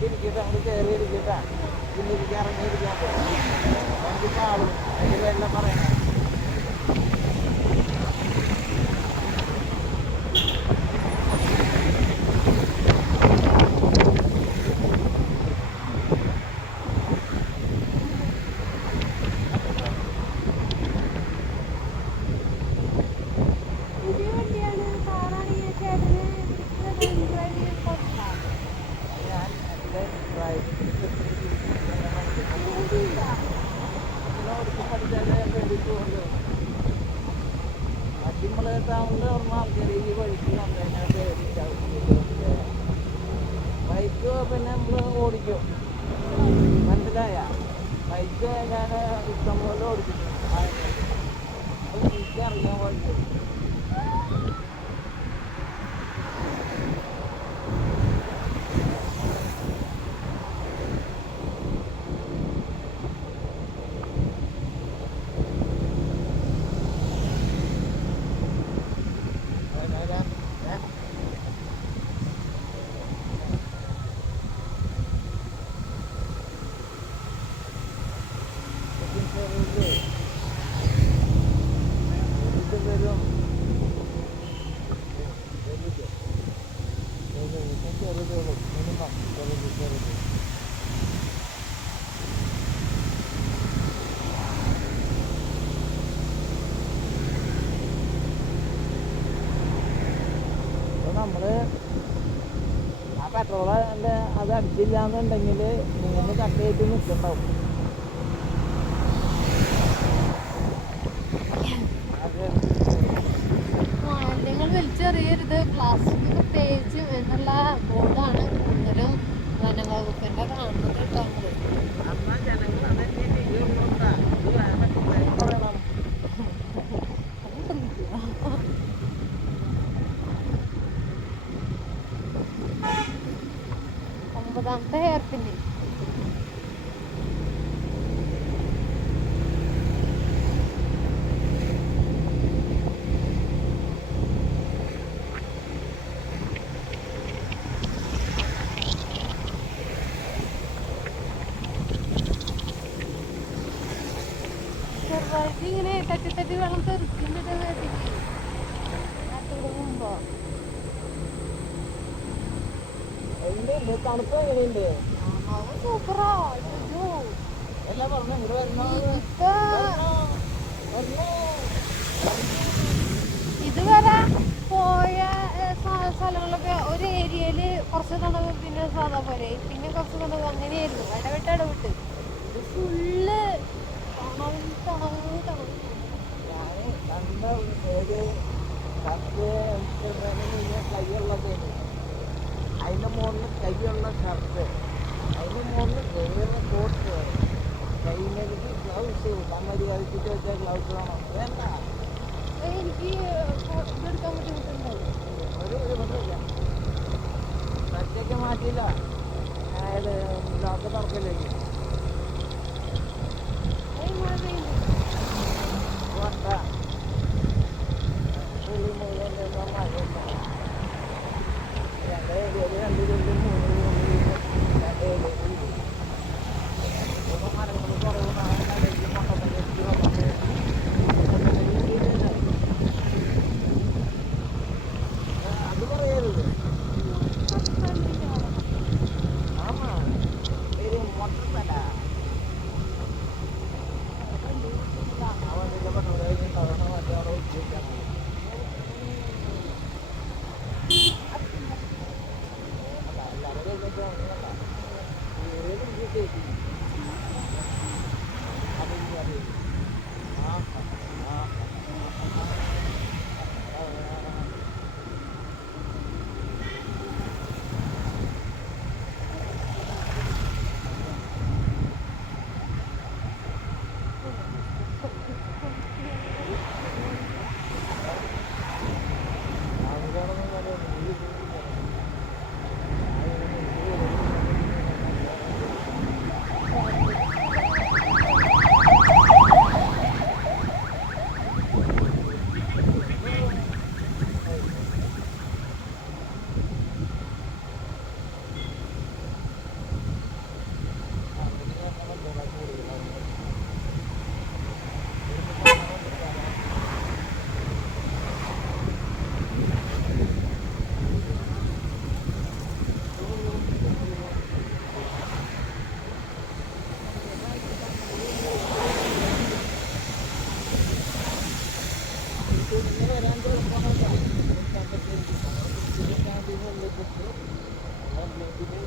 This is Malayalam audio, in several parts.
ഇരിക്കട്ടെ അങ്ങോട്ട് കയറി ഇരിക്കട്ടെ പിന്നെ ഇരിക്കാൻ ഇറങ്ങിയിരിക്കാൻ എനിക്കിപ്പോൾ ആളും പേരിലാണ് പറയണേ. പഠിച്ചാലേ പേടിക്കുള്ളൂ അടിമള ടൗണിൽ പറഞ്ഞ ആൾക്കാർ ഈ വഴിക്ക് വന്നു പേടിച്ചാവും ബൈക്ക് പിന്നെ നമ്മൾ ഓടിക്കും മനസ്സിലായ ബൈക്ക് ഞാൻ ഇഷ്ടംപോലെ അത് എനിക്കറിയാൻ വഴിക്കും നമ്മള് ആ പെട്രോളിന്റെ അത് അടിച്ചില്ല എന്നുണ്ടെങ്കിൽ മൂന്ന് കട്ടയായിട്ട് നിൽക്കണ്ടാവും ഒമ്പതാമത്തെ ഹെയർ പിന്ന് ചെറുതായിട്ട് ഇങ്ങനെ തട്ടി തട്ടി വെള്ളം തെറിക്കുന്നുണ്ട് വേദിക്ക് തുടങ്ങുമ്പോ സൂപ്പറാ. എല്ലാം പറഞ്ഞു വരണോ? ഇതുവരെ പോയ സ്ഥലങ്ങളിലൊക്കെ ഒരു ഏരിയയിൽ കുറച്ച് തണവ് പിന്നെ സാധാ പോലെ. പിന്നെ കുറച്ച് തണവ് അങ്ങനെയായിരുന്നു. ഇടവിട്ട് ഇടവിട്ട്. ഇത് ഫുള്ള് തണവ് തണവ് തണവ് ഞാൻ കണ്ട ഒരു ഇൻസ്റ്റഗ്രാമിൽ കൈയുള്ളതേന് അതിന്റെ മുകളിൽ കൈയുള്ള ഷർട്ട്. അതിന്റെ മുകളിൽ വേറെ കോട്ട് കൈയിലേക്ക് ഗ്ലൗസ് കണ്ണടി കഴിച്ചിട്ട് വെച്ചാൽ ഗ്ലൗസ് വേണം. വേണ്ട. എനിക്ക് എടുക്കാൻ ബുദ്ധിമുട്ടുണ്ടാവും ഒരു ബന്ധമില്ല ഷർട്ടൊക്കെ മാറ്റിയില്ല. അതായത് lock തുറക്കലേക്ക്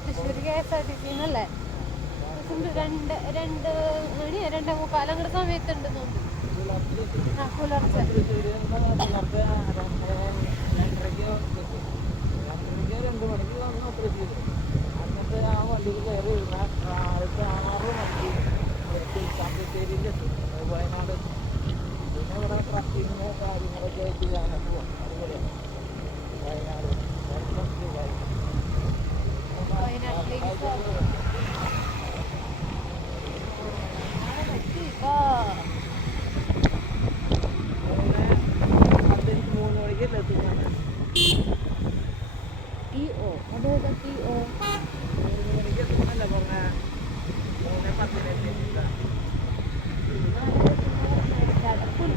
Thrissur K S R T രണ്ട് രണ്ട് മണി രണ്ടേ മുക്കാൽ അങ്ങോട്ട് സമയത്തുണ്ട് തോന്നുന്നു. ആ പുലർച്ചെ. രണ്ട് മണിക്ക് വന്ന് തൃശ്ശൂർ എന്നിട്ട് ആ വണ്ടിയിൽ കയറി ആദ്യത്തെ ആറ് മണിക്ക് ചാമ്പശ്ശേരിയിൽ വയനാട് പിന്നെ ഇവിടെ ട്രക്കിങ്ങോ കാര്യങ്ങളൊക്കെ ആയിട്ട് ഞാൻ പോവാം അതുപോലെയാണ്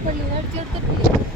but you have to play.